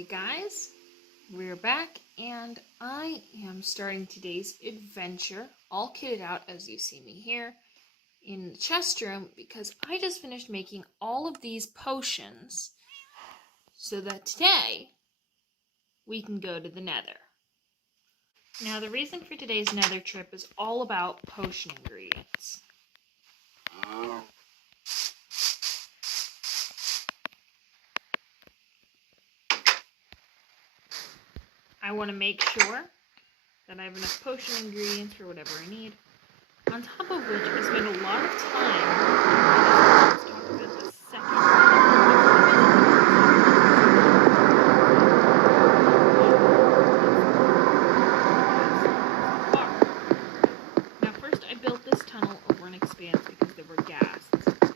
Hey guys, we're back and I am starting today's adventure, all kitted out as you see me here in the chest room because I just finished making all of these potions so that today we can go to the Nether. Now the reason for today's Nether trip is all about potion ingredients. I want to make sure that I have enough potion ingredients for whatever I need. On top of which, I spend a lot of time. Let's talk about the second. Now, first, I built this tunnel over an expanse because there were ghasts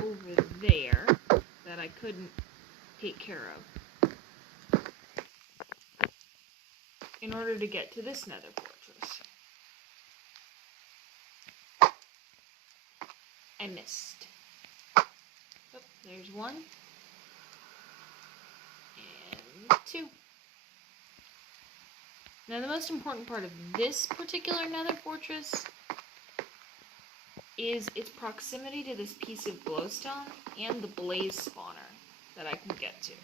over there that I couldn't take care of in order to get to this Nether fortress. I missed. Oh, there's one. And two. Now the most important part of this particular Nether fortress is its proximity to this piece of glowstone and the blaze spawner that I can get to.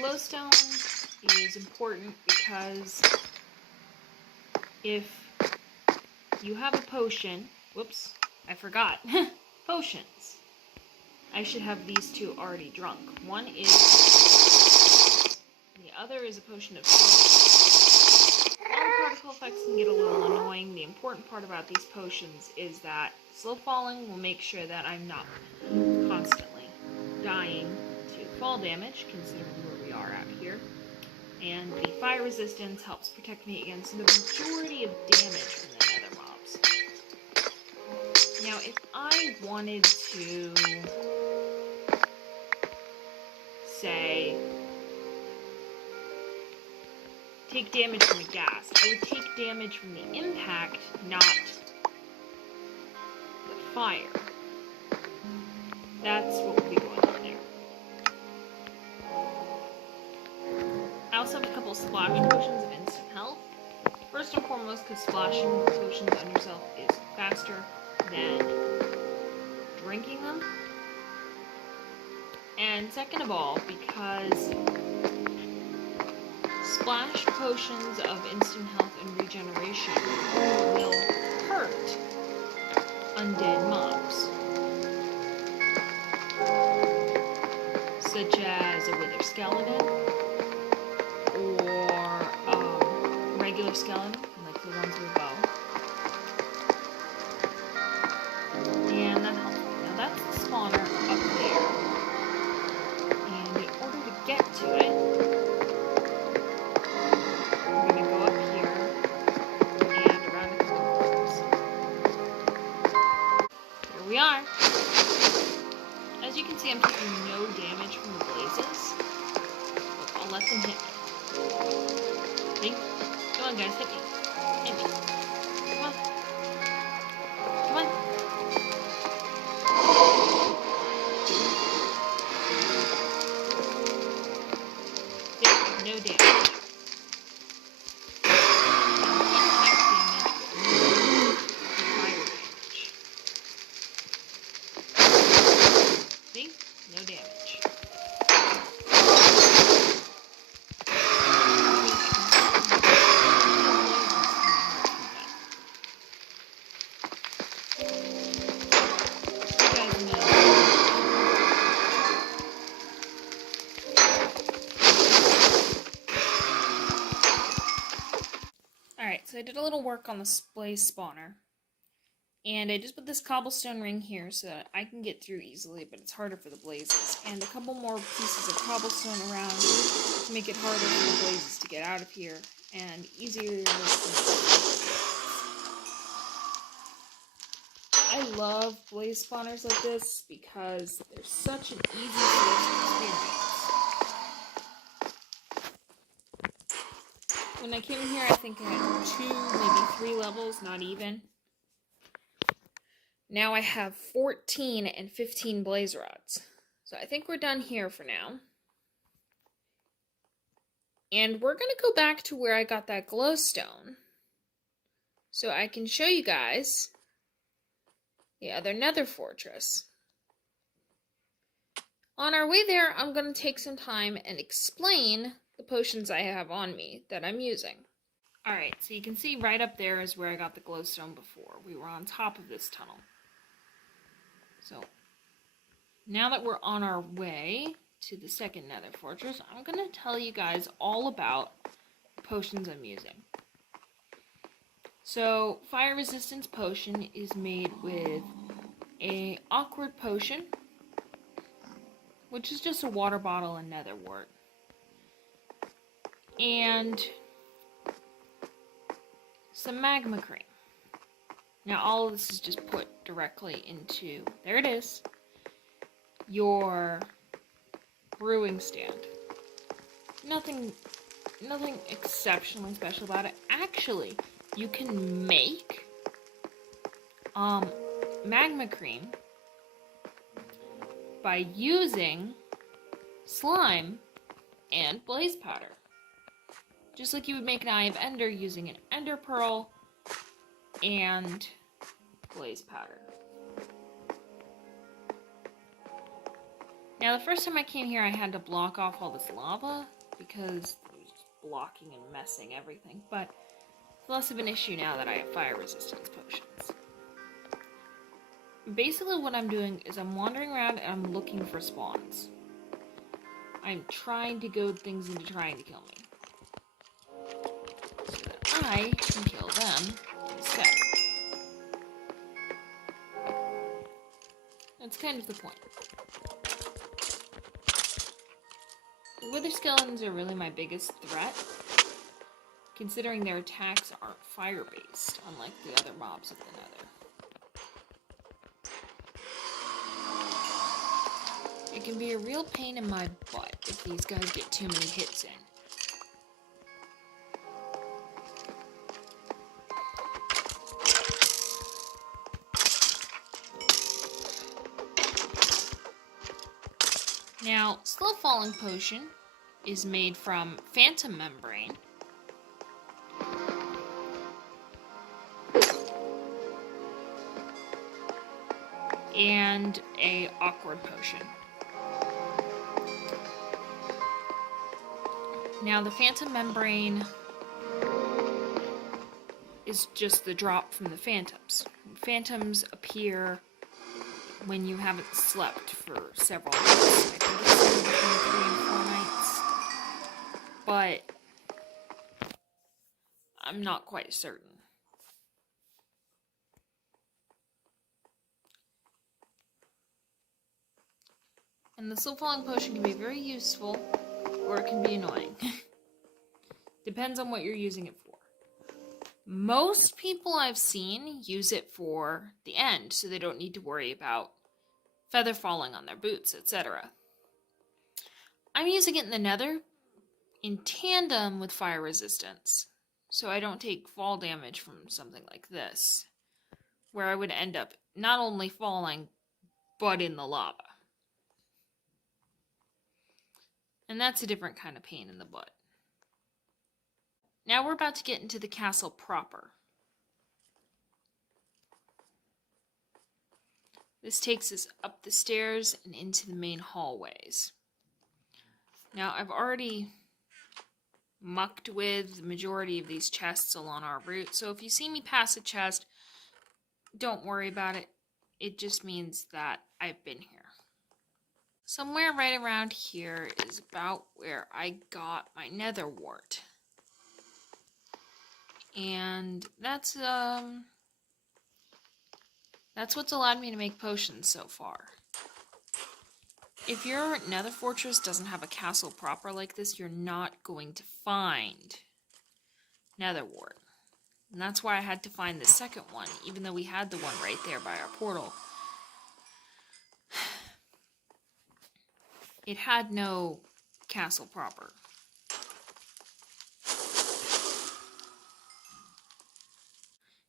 Glowstone is important because if you have a potion, whoops, I forgot, potions. I should have these two already drunk. One is, the other is a potion of slow. While the particle effects can get a little annoying, the important part about these potions is that slow falling will make sure that I'm not constantly dying to fall damage, considering where we are out here. And the fire resistance helps protect me against the majority of damage from the nether mobs. Now, if I wanted to, say, take damage from a gas, I would take damage from the impact, not the fire. That's what will be going on there. I also have a couple splash potions of instant health. First and foremost, because splashing potions on yourself is faster than drinking them. And second of all, because splash potions of instant health and regeneration will hurt undead mobs, such as a wither skeleton or a regular skeleton, like the ones with bow. And that helps me. Now that's the spawner up there. And in order to get to it, we're going to go up here and around a couple corners. Here we are. As you can see, I'm taking no damage from the blazes. But I'll let them hit me. See? Come on, guys, hit me. Hit me. Come on. Come on. Yeah, no damage. See? No damage. Alright, so I did a little work on the blaze spawner. And I just put this cobblestone ring here so that I can get through easily, but it's harder for the blazes. And a couple more pieces of cobblestone around to make it harder for the blazes to get out of here, and easier I love blaze spawners like this because they're such an easy experience. When I came here, I think I had 2, maybe 3 levels, not even. Now I have 14 and 15 blaze rods. So I think we're done here for now. And we're going to go back to where I got that glowstone, so I can show you guys the other nether fortress. On our way there, I'm going to take some time and explain the potions I have on me that I'm using. Alright, so you can see right up there is where I got the glowstone before. We were on top of this tunnel. So, now that we're on our way to the second nether fortress, I'm going to tell you guys all about the potions I'm using. So, fire resistance potion is made with a awkward potion, which is just a water bottle and nether wart. And some magma cream. Now all of this is just put directly into, there it is, your brewing stand. Nothing exceptionally special about it. Actually, you can make magma cream by using slime and blaze powder. Just like you would make an Eye of Ender using an ender pearl and blaze powder. Now the first time I came here I had to block off all this lava because it was blocking and messing everything, but it's less of an issue now that I have fire resistance potions. Basically what I'm doing is I'm wandering around and I'm looking for spawns. I'm trying to goad things into trying to kill me, so that I can kill them instead. That's kind of the point. The wither skeletons are really my biggest threat, considering their attacks aren't fire-based, unlike the other mobs of the nether. It can be a real pain in my butt if these guys get too many hits in. Now, Slow Falling Potion is made from Phantom Membrane, and a Awkward Potion. Now, the Phantom Membrane is just the drop from the phantoms. Phantoms appear when you haven't slept for several nights. I think it's between 3 and 4 nights. But I'm not quite certain. And the Slow Falling Potion can be very useful, or it can be annoying. Depends on what you're using it for. Most people I've seen use it for the end, so they don't need to worry about feather falling on their boots, etc. I'm using it in the nether in tandem with fire resistance, so I don't take fall damage from something like this, where I would end up not only falling, but in the lava. And that's a different kind of pain in the butt. Now we're about to get into the castle proper. This takes us up the stairs and into the main hallways. Now I've already mucked with the majority of these chests along our route, so if you see me pass a chest, don't worry about it. It just means that I've been here. Somewhere right around here is about where I got my nether wart. And that's what's allowed me to make potions so far. If your nether fortress doesn't have a castle proper like this, you're not going to find nether wart. And that's why I had to find the second one, even though we had the one right there by our portal. It had no castle proper.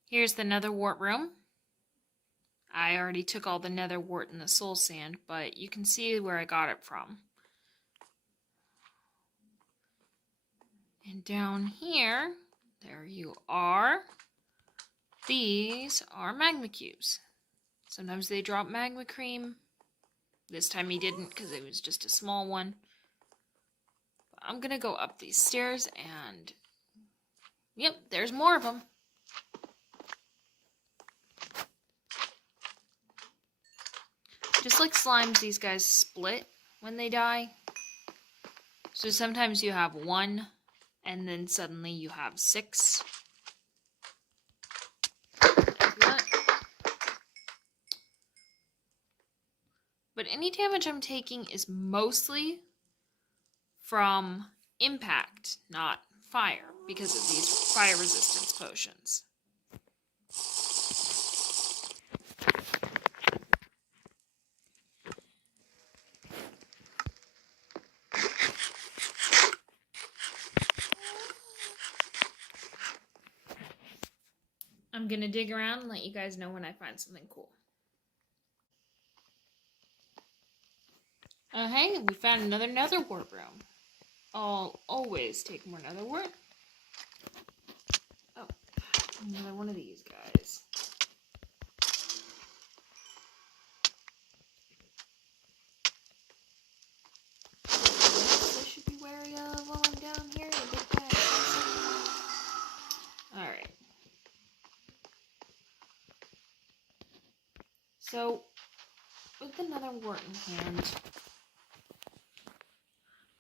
Here's the nether wart room. I already took all the nether wart and the soul sand, but you can see where I got it from. And down here, there you are. These are magma cubes. Sometimes they drop magma cream. This time he didn't because it was just a small one. But I'm gonna go up these stairs and... Yep, there's more of them. Just like slimes, these guys split when they die. So sometimes you have one, and then suddenly you have 6. Like that. But any damage I'm taking is mostly from impact, not fire, because of these fire resistance potions. I'm gonna dig around and let you guys know when I find something cool. Oh hey, we found another nether wart room. I'll always take more nether wart. Oh, another one of these guys. I should be wary of while I'm down here. Alright. So, with the nether wart in hand,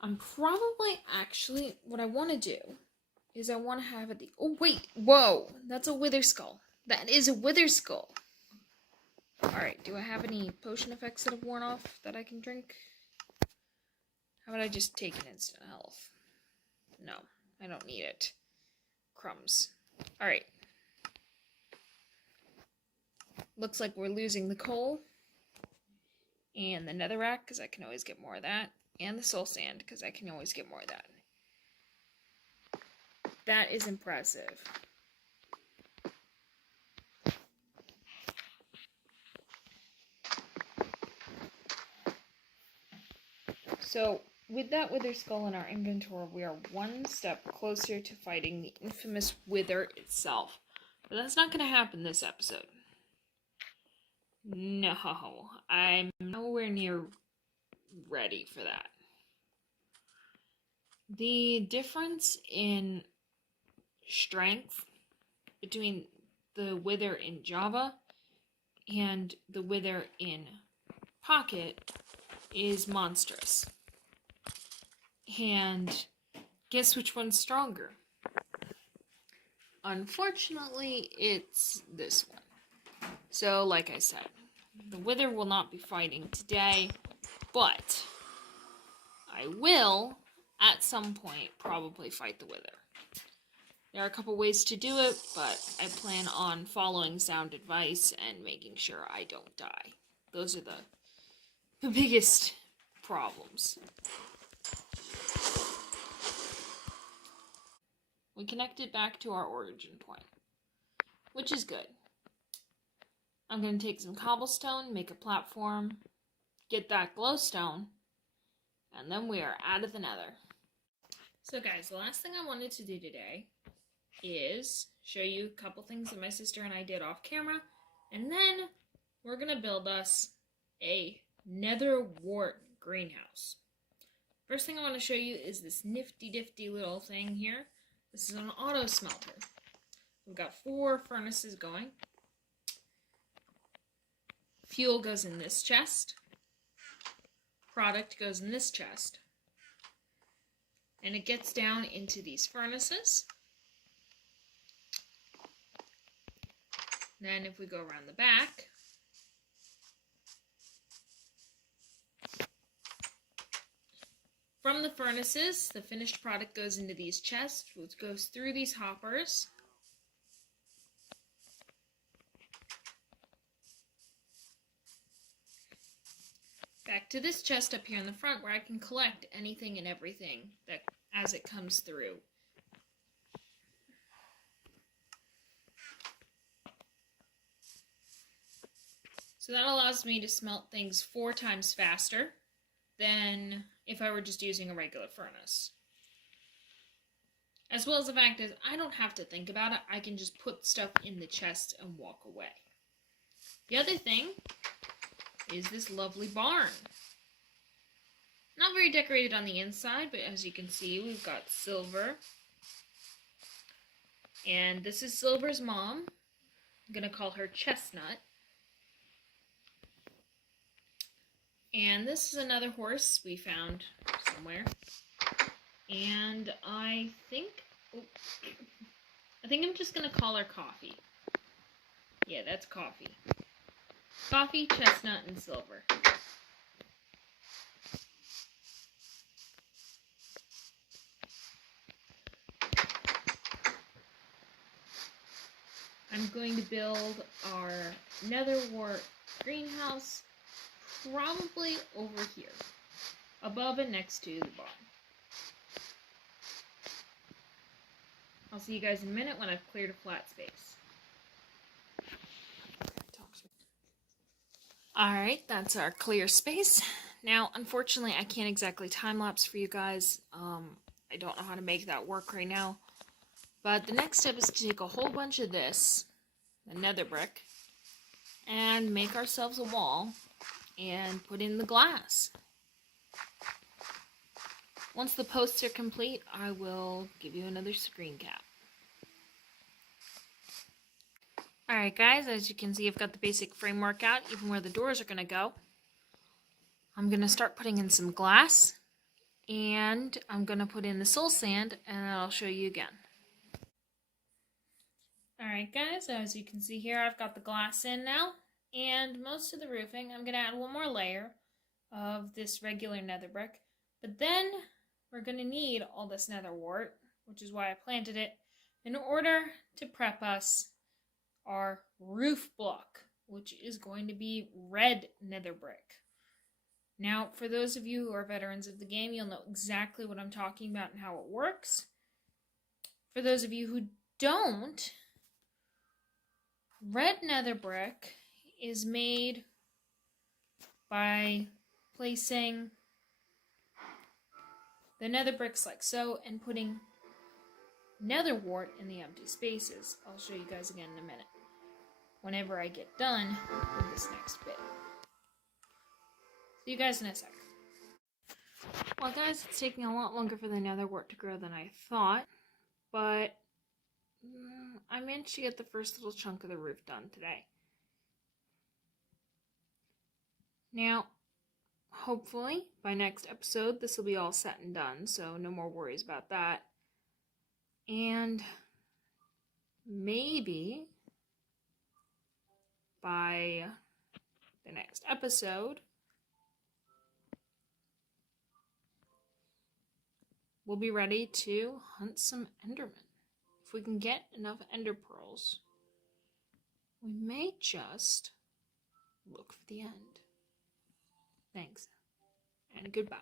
I'm probably actually, what I want to do is I want to have it, oh wait, whoa, that's a wither skull. That is a wither skull. Alright, do I have any potion effects that have worn off that I can drink? How about I just take an instant health? No, I don't need it. Crumbs. Alright. Looks like we're losing the coal. And the netherrack, because I can always get more of that. And the soul sand, because I can always get more of that. That is impressive. So, with that wither skull in our inventory, we are one step closer to fighting the infamous wither itself. But that's not going to happen this episode. No, I'm nowhere near ready for that. The difference in strength between the wither in Java and the wither in Pocket is monstrous. And guess which one's stronger? Unfortunately, it's this one. So, like I said, the wither will not be fighting today, but I will, at some point, probably fight the wither. There are a couple ways to do it, but I plan on following sound advice and making sure I don't die. Those are the biggest problems. We connected back to our origin point, which is good. I'm going to take some cobblestone, make a platform, get that glowstone, and then we are out of the nether. So guys, the last thing I wanted to do today is show you a couple things that my sister and I did off camera, and then we're going to build us a nether wart greenhouse. First thing I want to show you is this nifty little thing here. This is an auto smelter. We've got 4 furnaces going. Fuel goes in this chest. Product goes in this chest. And it gets down into these furnaces. Then if we go around the back, from the furnaces, the finished product goes into these chests, which goes through these hoppers. Back to this chest up here in the front where I can collect anything and everything that as it comes through. So that allows me to smelt things 4 times faster than if I were just using a regular furnace. As well as the fact is, I don't have to think about it. I can just put stuff in the chest and walk away. The other thing is this lovely barn. Not very decorated on the inside, but as you can see, we've got Silver. And this is Silver's mom. I'm going to call her Chestnut. And this is another horse we found somewhere. And I think I'm just going to call her Coffee. Yeah, that's Coffee. Coffee, Chestnut, and Silver. I'm going to build our nether wart greenhouse probably over here, above and next to the barn. I'll see you guys in a minute when I've cleared a flat space. Alright, that's our clear space. Now, unfortunately, I can't exactly time-lapse for you guys. I don't know how to make that work right now. But the next step is to take a whole bunch of this, the nether brick, and make ourselves a wall and put in the glass. Once the posts are complete, I will give you another screen cap. Alright guys, as you can see, I've got the basic framework out, even where the doors are going to go. I'm going to start putting in some glass, and I'm going to put in the soul sand, and I'll show you again. Alright guys, as you can see here, I've got the glass in now, and most of the roofing. I'm going to add one more layer of this regular nether brick, but then we're going to need all this nether wart, which is why I planted it, in order to prep us our roof block, which is going to be red nether brick. Now, for those of you who are veterans of the game, you'll know exactly what I'm talking about and how it works. For those of you who don't, red nether brick is made by placing the nether bricks like so and putting nether wart in the empty spaces. I'll show you guys again in a minute, whenever I get done with this next bit. See you guys in a sec. Well guys, it's taking a lot longer for the nether wart to grow than I thought, but I managed to get the first little chunk of the roof done today. Now, hopefully, by next episode, this will be all set and done, so no more worries about that. And maybe by the next episode, we'll be ready to hunt some endermen. If we can get enough ender pearls, we may just look for the end. Thanks, and goodbye.